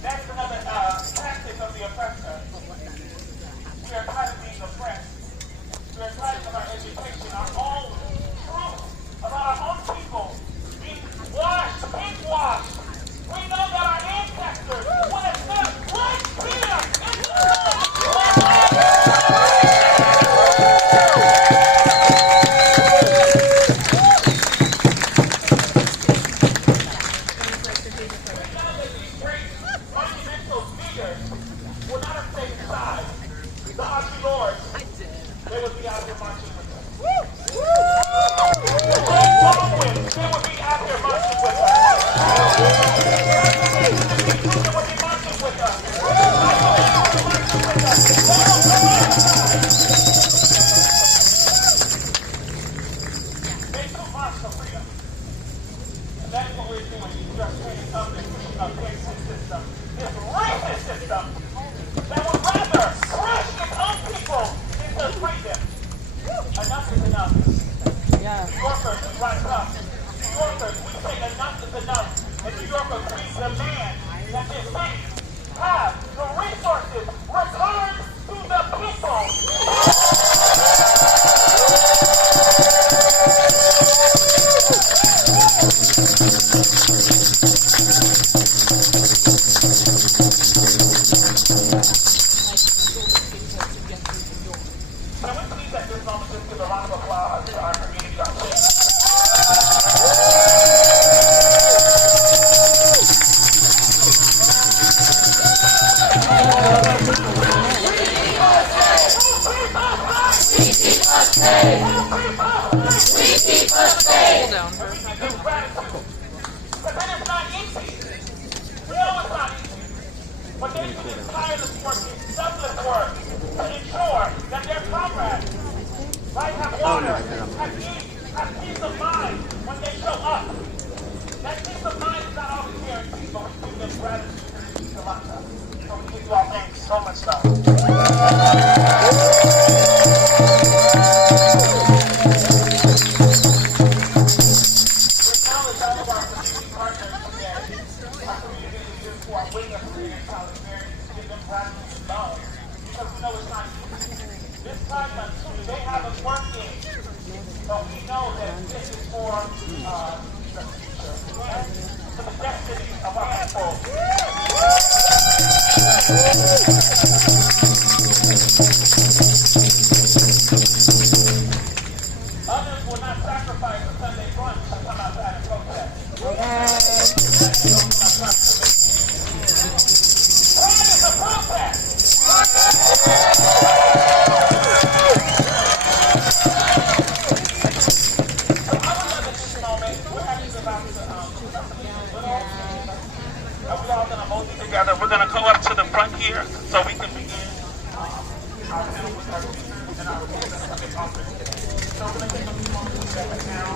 That's another tactic of the system that would rather crush its own people than to free them. Enough is enough. New Yorkers, rise up. New Yorkers, we say enough is enough. And New Yorkers, we demand that this city have the resources returned to the people. Can we please at this moment just give a round of applause to our community, our city? But they do this tireless work, this selfless work, to ensure that their comrades, right, have water, have peace of mind when they show up. That peace of mind is not always guaranteed, but we give them gratitude to us. So we give you all thanks so much, love. They have us working, but we know that this is for the future, for the destiny of our people. Others will not sacrifice a Sunday brunch to come outside and protest. Pride is a protest! Together. We're going to go up to the front here so we can begin our panel with our speakers and our conference. So we're going to take a few moments to step it down.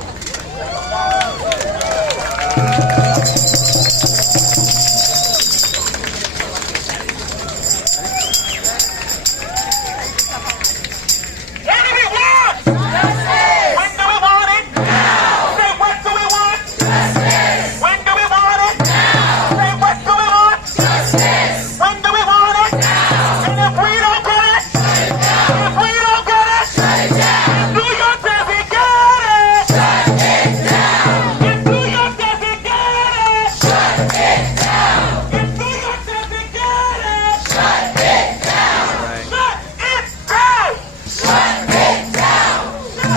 What do we want? Justice! When do we want it? Now! Say, what do we want? Justice! When do we want it? Now! Say, what do we want? Justice! When do we want it? Now! And if we don't get it? Shut it down! If we don't get it? Shut it down! New York doesn't get it! Shut it down! If New York doesn't get it? Shut it down! If New York doesn't get it? Shut it down! Shut it down! Shut it down! Shut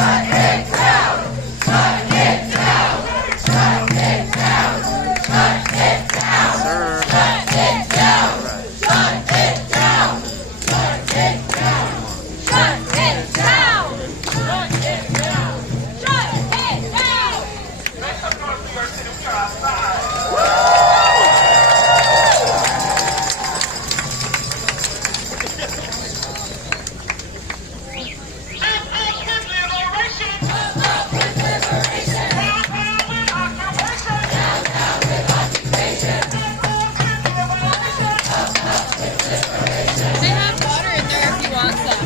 it down! Shut it down! Shut it down! Shut it down! Shut it down! Shut it down! Shut it down! Shut it down! Shut it down! Shut it down! Make some noise for your city. We are outside. They have water in there if you want some.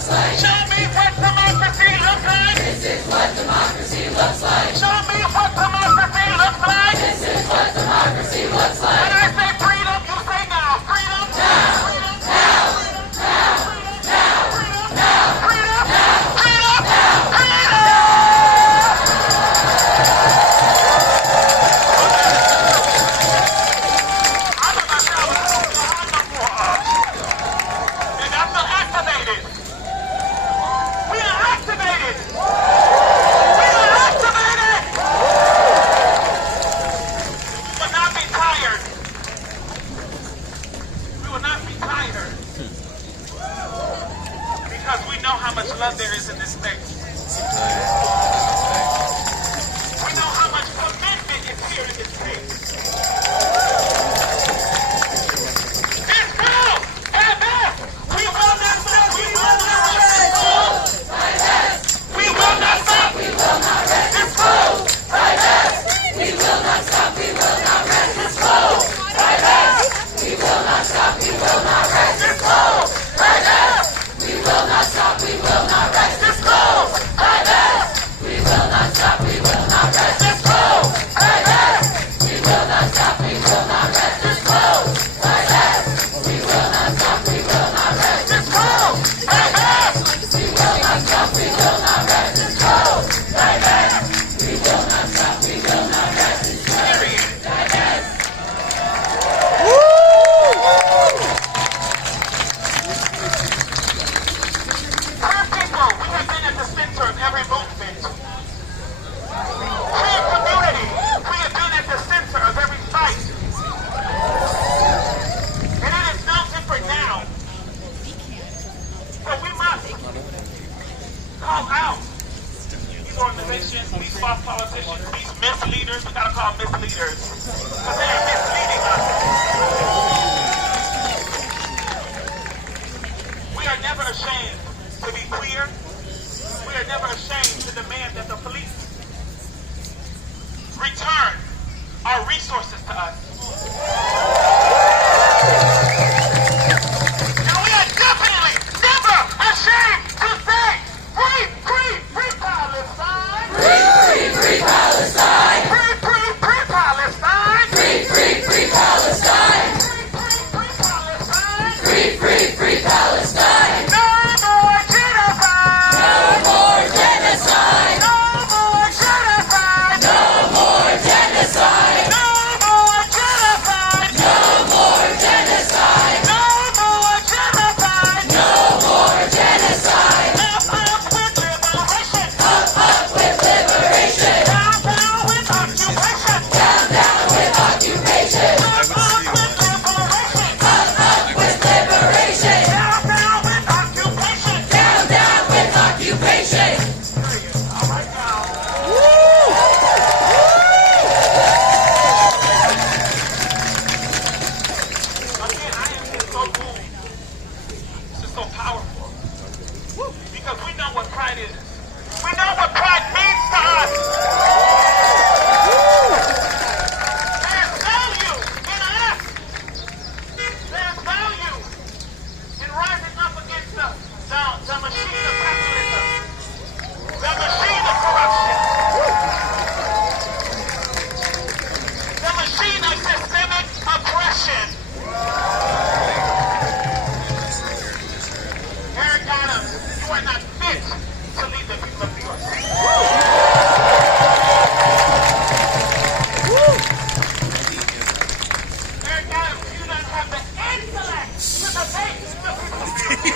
Show me what democracy looks like. This is what democracy looks like. Show me what democracy looks like. This is what democracy looks like. When I say freedom, you say now. Freedom. Now. Freedom. Now. Now. Now. Freedom. Now. Freedom. Now. Freedom. Now. Freedom. I'm about to and I feel activated. We are activated. We are activated. We will not be tired. We will not be tired. Because we know how much love there is in this space. We know how much commitment is here in this space. It's true. We will not stop. We will not rest. We will not stop. We will not rest. It's cold. We will not stop. We will not rest. It's cold. We will not stop. We will not rest. It's cold. We will not stop. We will not rest. It's cold. We will not stop. We will not rest. It's cold. We will not stop. We will not rest. It's cold. We will not stop. We will not rest. It's cold. We will not stop. We will not rest. It's cold. We will not stop. We will not rest. It's period. Our people, we have been at the center of every movement. Our community, we have been at the center of every fight. And it is no different now. So we must call out these organizations, these false politicians, these misleaders. We gotta call them misleaders because they are misleading us. We are never ashamed to be queer. We are never ashamed to demand that the police return our resources to us. And we are definitely never ashamed to say, free, free, free Palestine. Free Palestine. Free, free, free Palestine. Free, free, free Palestine. Free, free, free Palestine. No more genocide. No more genocide. No more genocide. No more genocide. No more genocide. No more genocide. No more genocide. No more genocide. Up with liberation. Up with liberation. Down with occupation. Down with occupation. Up with liberation. Down with occupation. Down with occupation. All right now. Again, I am just so moved. This is so powerful. Because we know what pride is. We know what pride means to us. There's value in us. There's value in rising up against the machine of capitalism, the machine of corruption, the machine of systemic oppression. Eric Adams, you are not fit to lead the people of New York City. Eric Adams, you do not have the intellect to debate the people of New York City.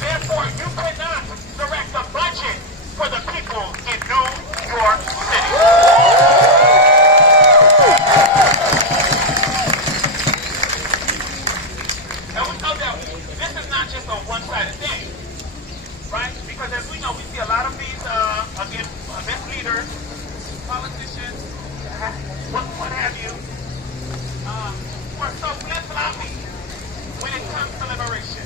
Therefore, you cannot direct the budget for the people in New York City. And we know that this is not just a one-sided thing, right? Because as we know, we see a lot of these, again, misleaders, politicians, what have you, who are so flip-floppy when it comes to liberation.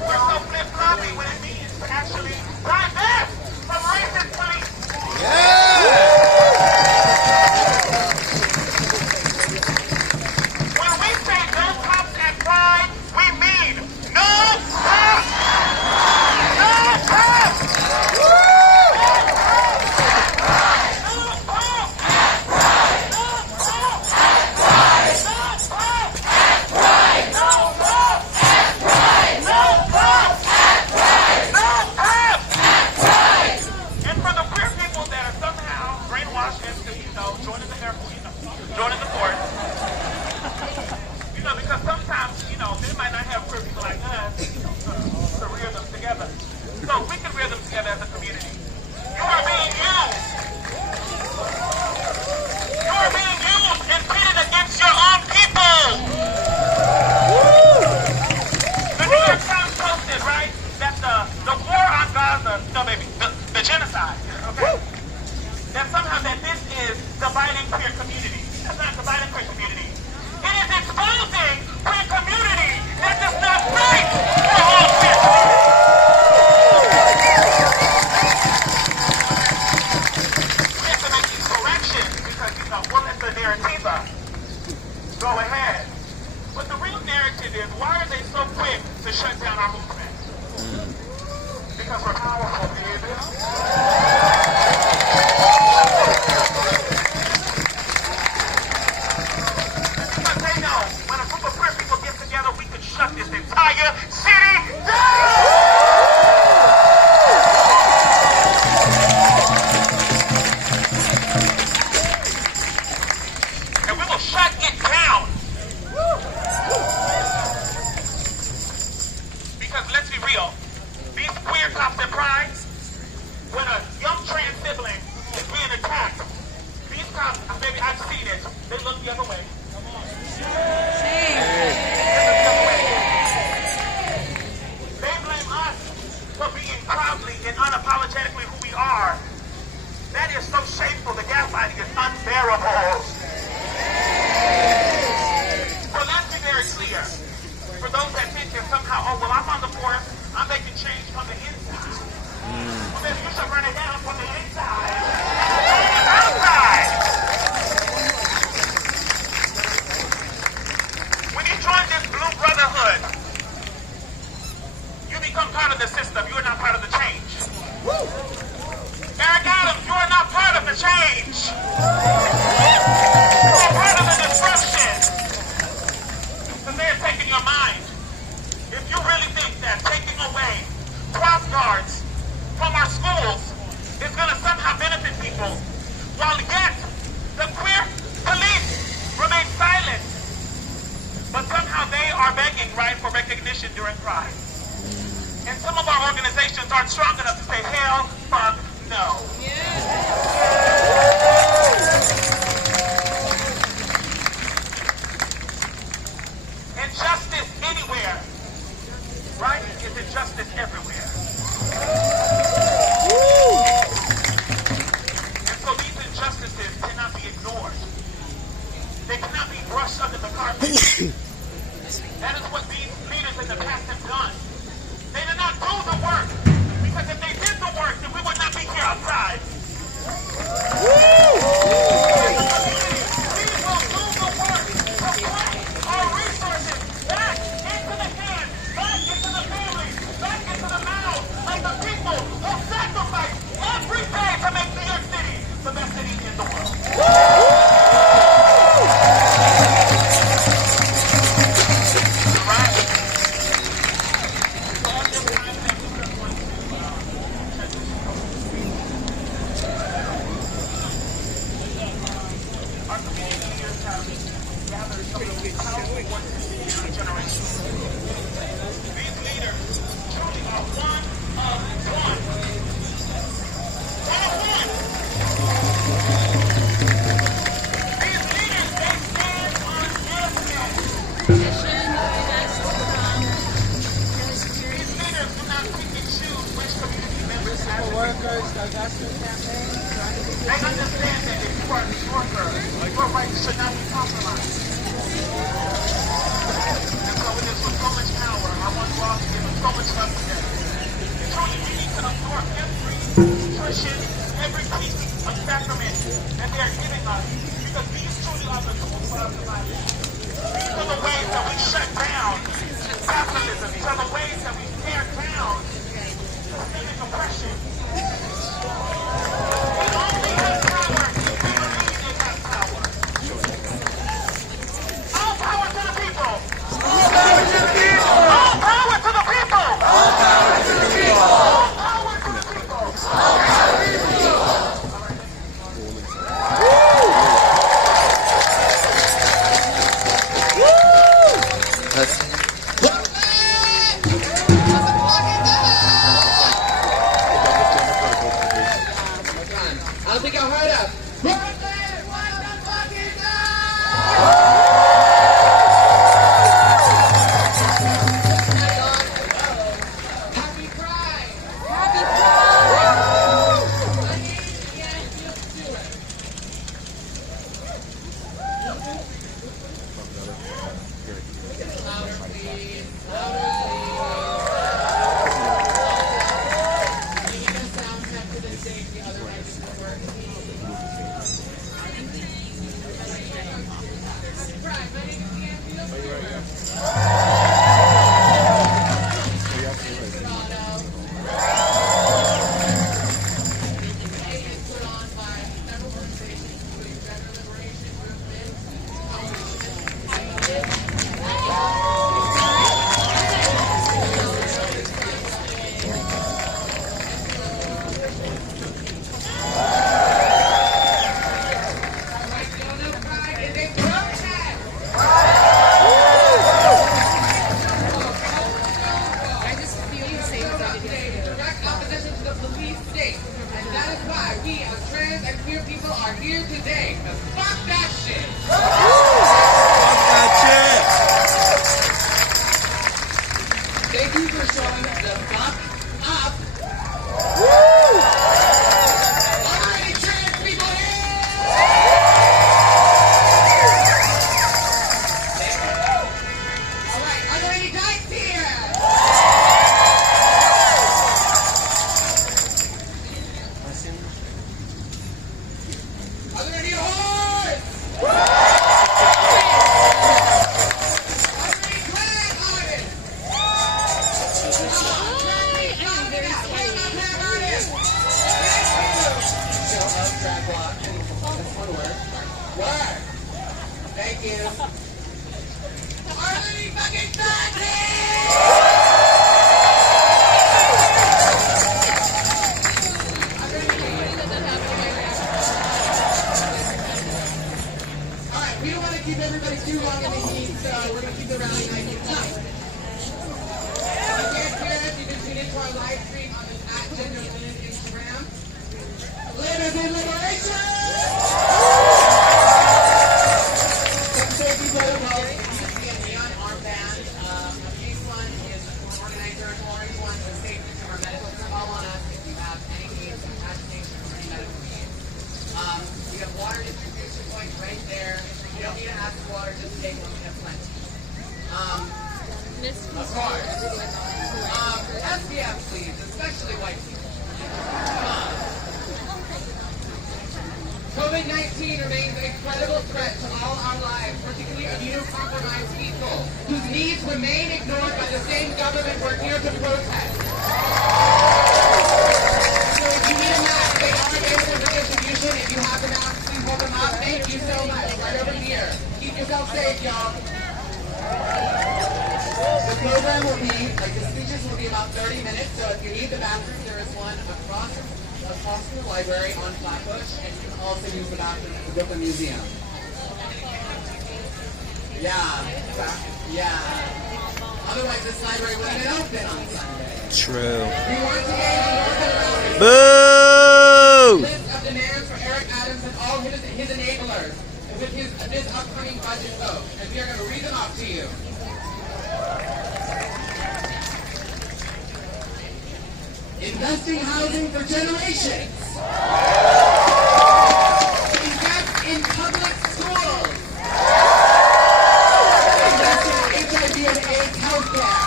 We're so flip-floppy when it means to actually divest from racist police. When force to, joining the Air Force, joining the force. Because sometimes, they might not have queer people like us to rear them together. So we can rear them together as a community. You are being used. You are being used and pitted against your own people. The New York Times posted, right, that the war on Gaza, the genocide, okay, that somehow that this is dividing queer community. That's not dividing queer community. It is exposing queer community that does not fight for all queer community. We have to make these corrections because, we'll let the narrative go ahead. But the real narrative is, why are they so quick to shut down our movement? Because we're powerful, baby. Because they know when a group of queer people get together, we can shut this entire city down! And we will shut it down. Because let's be real, these queer cops at Pride, when a young trans sibling is being attacked, these cops, baby, I've seen it, they look the other way. They blame us for being proudly and unapologetically who we are. That is so shameful. The gaslighting is unbearable. So let's be very clear. For those that think that somehow, oh, well, I'm on the force, I'm making change from the inside. Well, then you should run it down from the inside. From the outside. When you join this blue brotherhood, you become part of the system. You are not part of the change. Eric Adams, you are not part of the change. You are part of the disruption. Because they are taking your mind. If you really think that taking away cross guards from our schools is going to somehow benefit people, while yet the queer police remain silent, but somehow they are begging, right, for recognition during Pride. And some of our organizations aren't strong enough to say, hell, fuck, no. Injustice anywhere, right, is injustice everywhere. And so these injustices cannot be ignored. They cannot be brushed under the carpet. That is what these leaders in the past have done. They did not do the work, because if they did the work, then we would not be here outside. We will do the work to put our resources back into the hands, back into the families, back into the mouths of the people who sacrifice every day to make New York City the best city in the world. They understand that if you are a New Yorker, your rights should not be compromised. And so it is with so much power, I want you all to give us so much love today. And truly, we need to absorb every nutrition, every piece of sacrament that they are giving us, because these truly are the tools for us to life. These are the ways that we shut down capitalism. These are the ways that we tear down systemic oppression. Woo! COVID-19 remains a credible threat to all our lives, particularly immunocompromised people, whose needs remain ignored by the same government we're here to protest. So if you need a mask, they are available for distribution. If you have the mask, please hold them up. Thank you so much. Right over here. Keep yourself safe, y'all. The program will be, the speeches will be about 30 minutes, so if you need the bathroom, there is one across the library on Flatbush, and you can also use the bathroom at the Brooklyn Museum. Yeah. Otherwise, this library wouldn't have been open on Sunday. True. We want to get Boo! list of demands for Eric Adams and all his enablers with this upcoming budget vote, and we are going to read them off to you. Investing housing for generations. Invest in public schools. Invest in HIV and AIDS healthcare.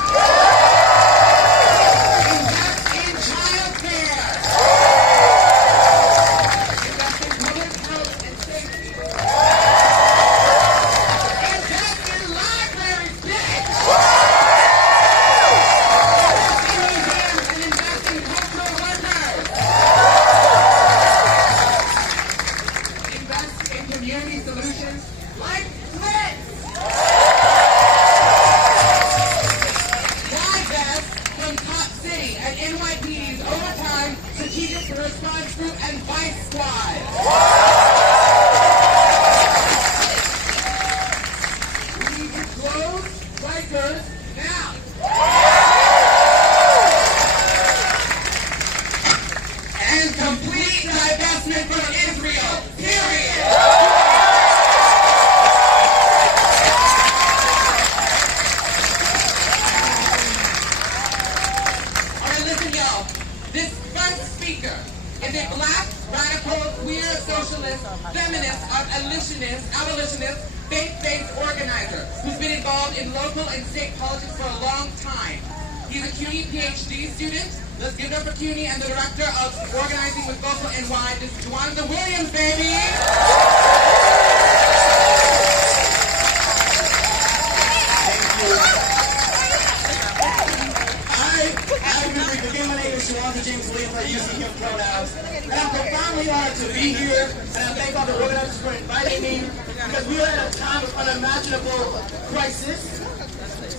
Invest in child care. Invest in public health and safety. Invest in libraries, bitch! Community solutions like this. Why best from Top City and NYPD's Overtime Strategic Response Group and Vice Squad. We need to close Rikers now. And complete divestment from Israel. Period. feminist, abolitionist, faith-based organizer who's been involved in local and state politics for a long time. He's a CUNY PhD student. Let's give it up for CUNY and the director of organizing with GOFO NY. This is Juanita Williams, baby! My name is Juanita James Williams. I use he, him pronouns. And I'm profoundly honored to be here. And I thank all the organizers for inviting me because we are at a time of unimaginable crisis.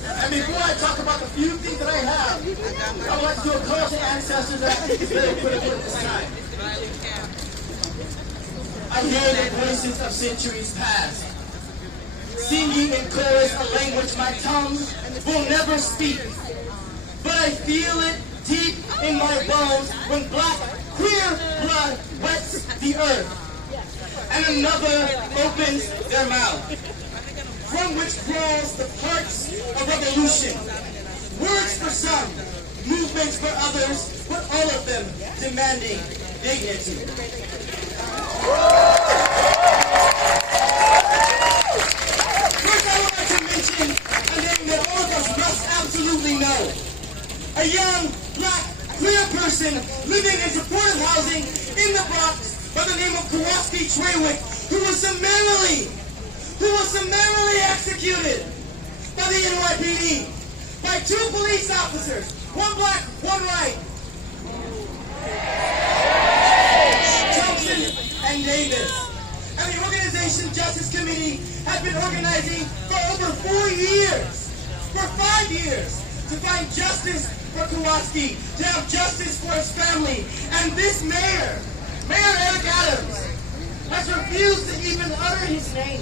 And before I talk about the few things that I have, I would like to do a call to ancestors that I think is very critical at this time. I hear the voices of centuries past, singing in chorus a language my tongue will never speak. But I feel it deep in my bones when black, queer blood wets the earth, and another opens their mouth, from which crawls the parts of revolution. Words for some, movements for others, but all of them demanding dignity. First, I would like to mention a name that all of us must absolutely know. A young, black, queer person living in supportive housing in the Bronx by the name of Kowalski Traywick, who was summarily executed by the NYPD by two police officers, one black, one white. Thompson and Davis. And the organization Justice Committee has been organizing for over 4 years, for 5 years, to find justice for Kowalski, to have justice for his family. And this mayor, Mayor Eric Adams, has refused to even utter his name.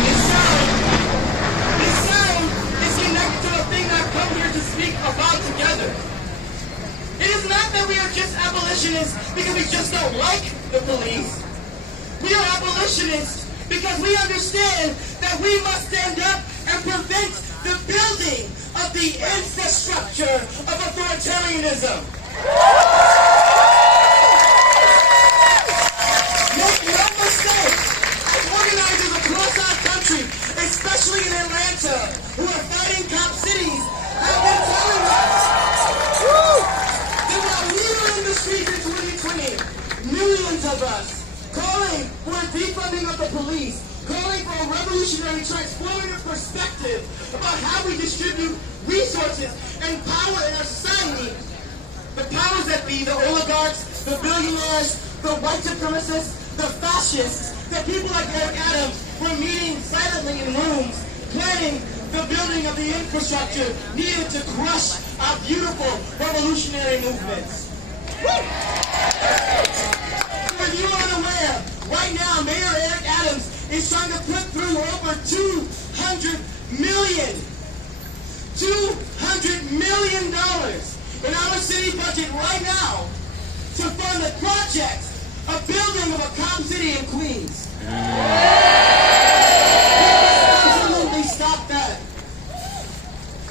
This sound is connected to the thing I've come here to speak about together. It is not that we are just abolitionists because we just don't like the police. We are abolitionists because we understand that we must stand up and prevent the building of the infrastructure of authoritarianism. Make no mistake, as organizers across our country, especially in Atlanta, who are fighting cop cities, have been telling us that while we are in the streets in 2020, millions of us calling for a defunding of the police, calling for a revolutionary, transformative perspective about how we distribute resources and power in our society. The powers that be, the oligarchs, the billionaires, the white supremacists, the fascists, the people like Eric Adams were meeting silently in rooms, planning the building of the infrastructure needed to crush our beautiful revolutionary movements. If you are unaware, right now Mayor Eric Adams is trying to put through over $200 million in our city budget right now to fund a project, a building of a cop city in Queens. We must absolutely stop that.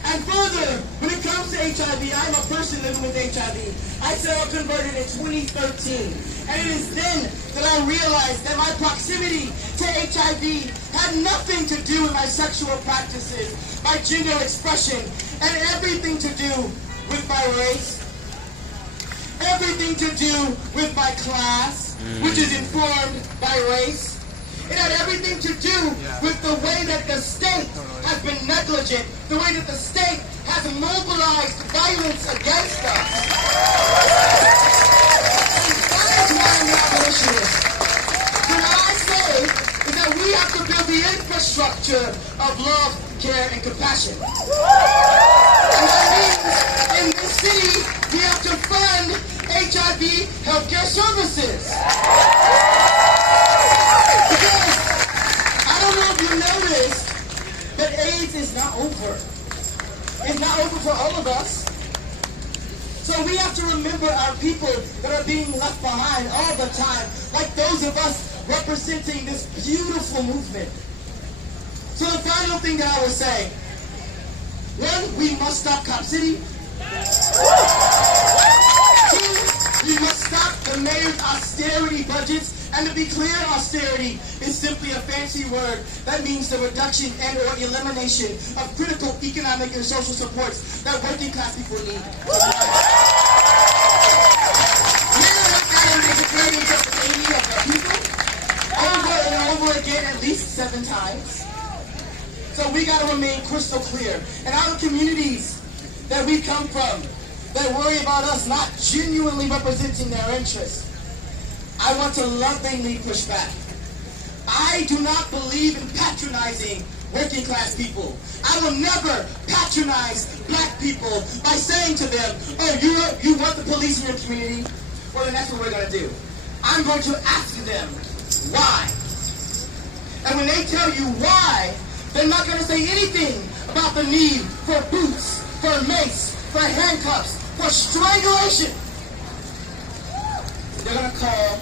And further, when it comes to HIV, I'm a person living with HIV. I self-converted in 2013. And it is then that I realized that my proximity to HIV had nothing to do with my sexual practices, my gender expression, and everything to do with my race, everything to do with my class, which is informed by race. It had everything to do with the way that the state has been negligent, the way that the state has mobilized violence against us. And that is why I'm an abolitionist. So what I say is that we have to build the infrastructure of love, care, and compassion. And that means in this city, we have to fund HIV healthcare services. Because I don't know if you noticed, but AIDS is not over. It's not over for all of us. So we have to remember our people that are being left behind all the time, like those of us representing this beautiful movement. So the final thing that I would say, one, we must stop Cop City. And to be clear, austerity is simply a fancy word that means the reduction and or elimination of critical economic and social supports that working class people need. We're not integrating just the need of the people over and over again at least 7 times. So we got to remain crystal clear. And our communities that we come from, that worry about us not genuinely representing their interests, I want to lovingly push back. I do not believe in patronizing working class people. I will never patronize black people by saying to them, oh, you want the police in your community? Well, then that's what we're going to do. I'm going to ask them why. And when they tell you why, they're not going to say anything about the need for boots, for mace, for handcuffs, for strangulation. They're going to call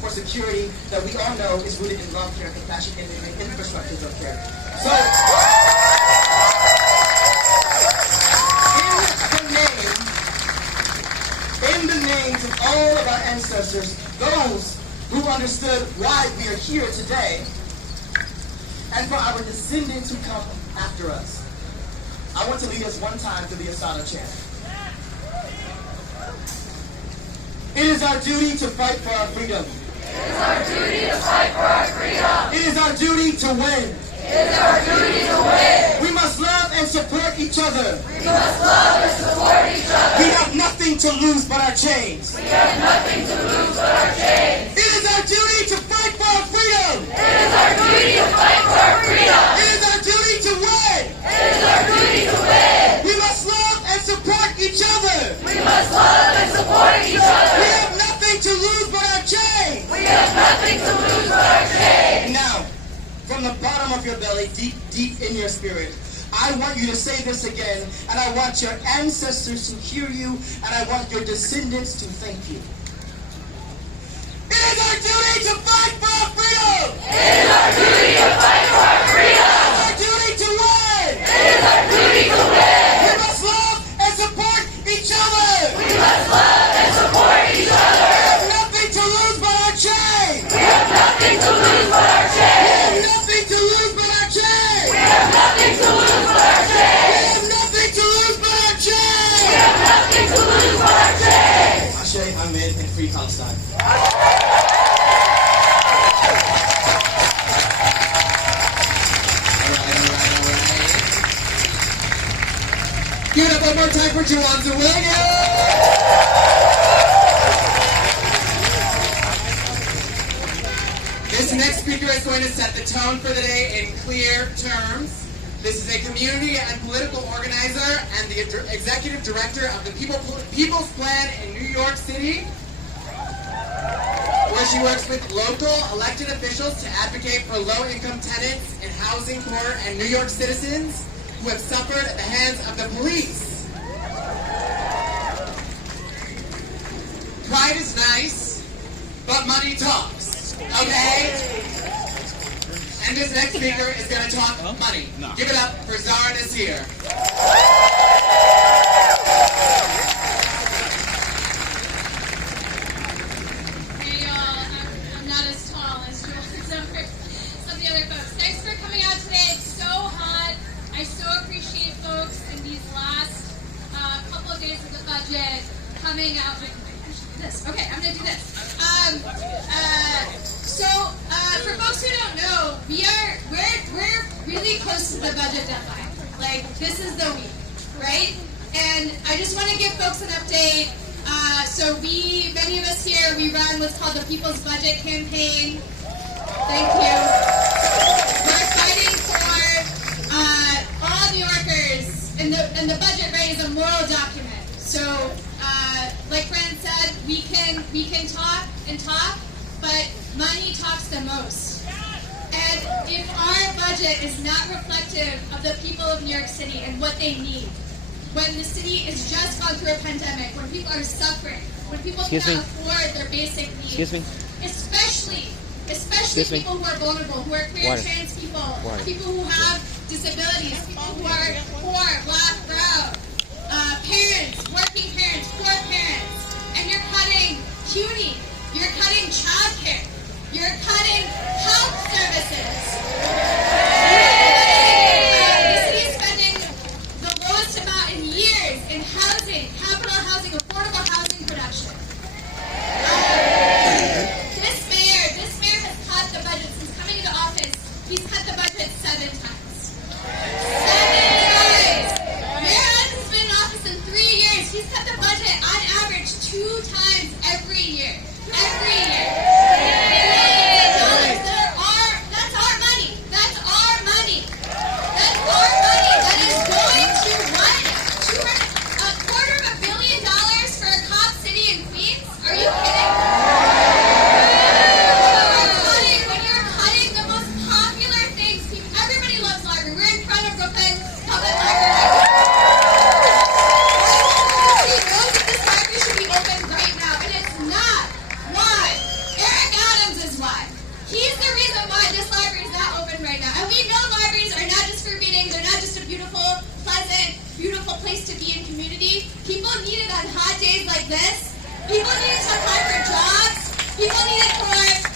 for security that we all know is rooted in love, care, compassion, and the infrastructures of care. So, in the names of all of our ancestors, those who understood why we are here today, and for our descendants who come after us, I want to lead us one time to the Asada chant. It is our duty to fight for our freedom. It is our duty to fight for our freedom. It is our duty to win. It is our duty to win. We must love and support each other. We must love and support each other. We have nothing to lose but our chains. We have nothing to lose but our chains. It is our duty to fight for our freedom. It is our duty to fight for our freedom. It is our duty to win. It is our duty to win. We must love and support each other. We must love and support each other. We have nothing to lose but our chains. We have nothing to lose but our chains. Now, from the bottom of your belly, deep, deep in your spirit, I want you to say this again, and I want your ancestors to hear you, and I want your descendants to thank you. It is our duty to fight for our freedom! It is our duty to fight for our freedom! It is our duty to win! It is our duty to win! We must love and support each other! We must love and support each other! We have nothing to lose but our chains! We have nothing to lose but our We chains! have nothing to lose but our chains! We have nothing to lose but our We chains! have nothing to lose but our chains! We have nothing to lose but our chains! Ashe, Amen, and free Palestine. Give it up one more time for Jawanza Williams! This next speaker is going to set the tone for the day in clear terms. This is a community and political organizer and the executive director of the People's Plan in New York City, where she works with local elected officials to advocate for low-income tenants and housing poor and New York citizens who have suffered at the hands of the police. Pride is nice, but money talks, okay? And this next speaker is going to talk money. Give it up for Zara Nasir. Hey y'all, I'm not as tall as Jules and some of the other folks. Thanks for coming out today. It's so hot. I so appreciate folks in these last couple of days of the budget coming out. I should do this. Okay, I'm gonna do this. For folks who don't know, we're really close to the budget deadline. Like, this is the week, right? And I just want to give folks an update. Many of us here, we run what's called the People's Budget Campaign. Thank you. We're fighting for all New Yorkers, and the budget, right, is a moral document. So, like Fran said, we can talk and talk, but money talks the most. And if our budget is not reflective of the people of New York City and what they need, when the city is just gone through a pandemic, when people are suffering, when people cannot afford their basic needs, especially people who are vulnerable, who are queer and trans people, people who have disabilities, people who are poor, black, brown, parents, working parents, poor parents, and you're cutting CUNY, you're cutting childcare, on hot days like this. People need to apply for jobs. People need it for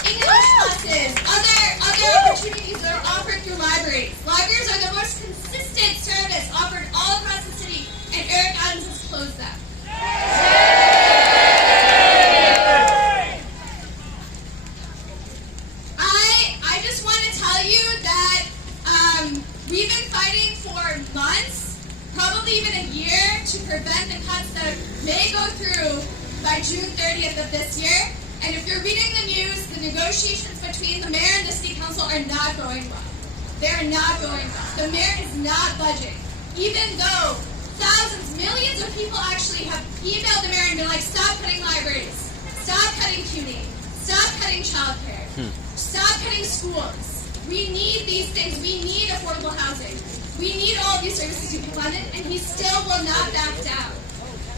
English classes, other opportunities that are offered through libraries. Libraries are the most consistent service offered all across the city, and Eric Adams has closed them. I just want to tell you that we've been fighting for months, probably even a year, to prevent the cuts that may go through by June 30th of this year. And if you're reading the news, the negotiations between the mayor and the city council are not going well. They're not going well. The mayor is not budging, even though thousands, millions of people actually have emailed the mayor and been like, stop cutting libraries, stop cutting CUNY, stop cutting childcare, stop cutting schools. We need these things. We need affordable housing. We need all of these services to be funded, and he still will not back down.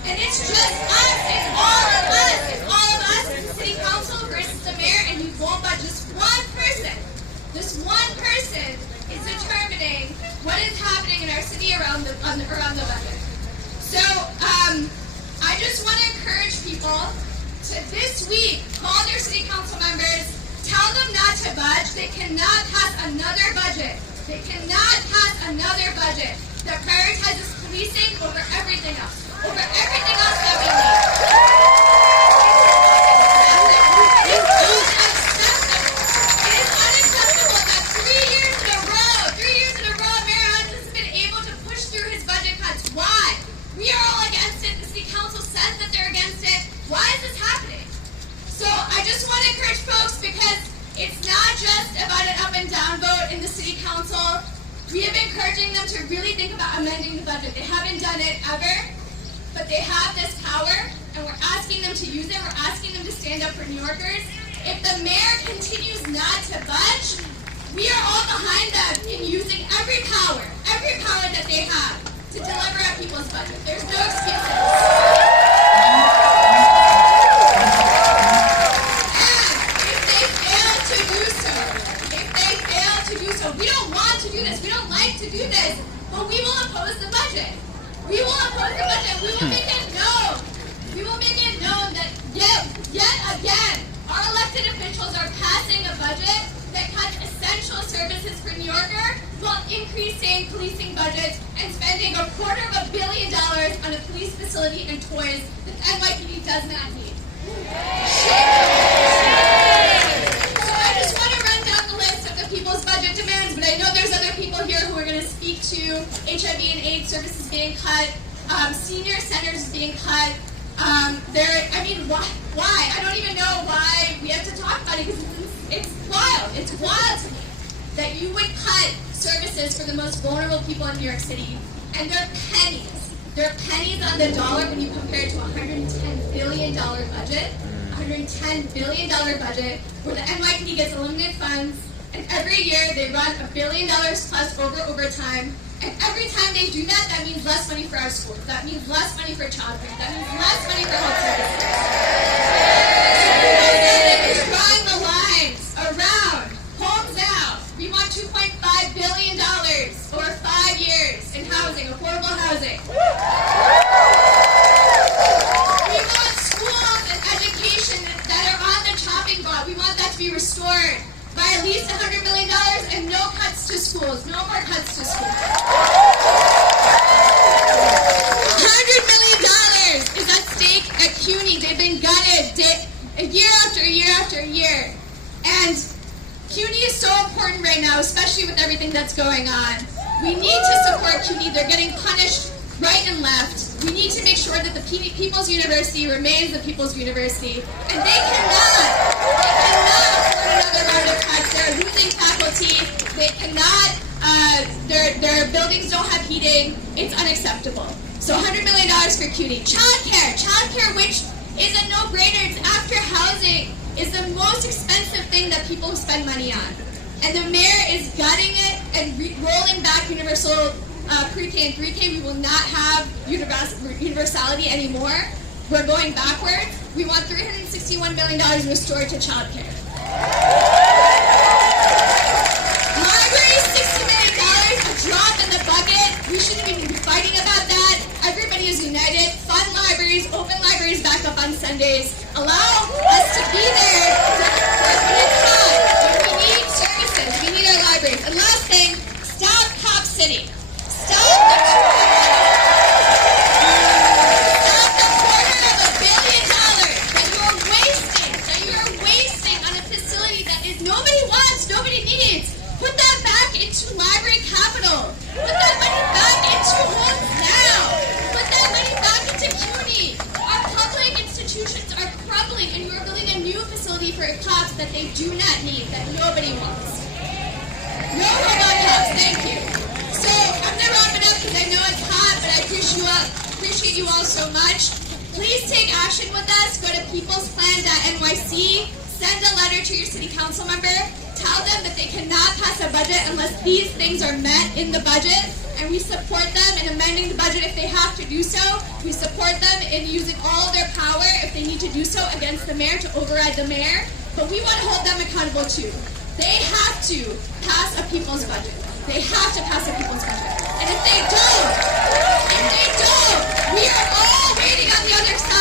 And it's just us. It's all of us. It's all of us. It's the city council versus the mayor, and you won't budge. Just one person. This one person is determining what is happening in our city around the budget. So I just want to encourage people to this week call their city council members, tell them not to budge. They cannot pass another budget. They cannot pass another budget that prioritizes policing over everything else. Over everything else that we need. It is unacceptable that 3 years in a row, Mayor Adams has been able to push through his budget cuts. Why? We are all against it. The city council says that they're against it. Why is this happening? So I just want to encourage folks, because it's not just about an up and down vote in the city council. We have been encouraging them to really think about amending the budget. They haven't done it ever. But they have this power, and we're asking them to use it. We're asking them to stand up for New Yorkers. If the mayor continues not to budge, we are all behind them in using every power that they have to deliver on people's budget. There's no excuses. And if they fail to do so, we don't want to do this. We don't like to do this, but we will oppose the budget. We will oppose the budget. We will make it known. We will make it known that yet again, our elected officials are passing a budget that cuts essential services for New Yorker while increasing policing budgets and spending $250 million on a police facility and toys that the NYPD does not need. So I just want to run down the list of the people's budget demands, but I know there's other people here who are going to speak to HIV and AIDS services being cut, senior centers being cut. Why? I don't even know why we have to talk about it, because it's wild. It's wild to me that you would cut services for the most vulnerable people in New York City, and they're pennies. They're pennies on the dollar when you compare it to a $110 billion budget. $110 billion budget where the NYPD gets unlimited funds, and every year they run $1 billion plus over overtime. And every time they do that, that means less money for our schools. That means less money for childcare. That means less money for health services. Is drawing the lines around homes now. We want $2.5 billion over 5 years in housing, affordable housing. We want schools and education that are on the chopping block. We want that to be restored by at least $100 million and no cuts to schools. No more cuts to schools. $100 million is at stake at CUNY. They've been gutted year after year after year. And CUNY is so important right now, especially with everything that's going on. We need to support CUNY. They're getting punished right and left. We need to make sure that the People's University remains the People's University. And they cannot afford another round of cuts. They're losing faculty. They cannot, their buildings don't have heating. It's unacceptable. So $100 million for CUNY. Childcare, which is a no-brainer. It's after housing, is the most expensive thing that people spend money on. And the mayor is gutting it and rolling back universal pre-K and 3K. We will not have universality anymore. We're going backwards. We want $361 million restored to childcare. Libraries, $60 million, a drop in the bucket. We shouldn't even be fighting about that. Everybody is united. credit, fund libraries, open libraries back up on Sundays, allow us to be there when it's hot, when we need services, we need our libraries. And last thing, stop Cop City. Stop the $250 million that you are wasting on a facility that is nobody wants, nobody needs. Put that back into library capital. Put that money back into homes now. Put that money back into CUNY. Our public institutions are crumbling, and you are building a new facility for cops that they do not need, that nobody wants. No robot cops, thank you. So I'm gonna wrap it up because I know it's hot, but I appreciate you all so much. Please take action with us. Go to peoplesplan.nyc. Send a letter to your city council member. Tell them that they cannot pass a budget unless these things are met in the budget. And we support them in amending the budget if they have to do so. We support them in using all of their power if they need to do so against the mayor to override the mayor. But we want to hold them accountable too. They have to pass a people's budget. They have to pass a people's budget. And if they don't, we are all waiting on the other side.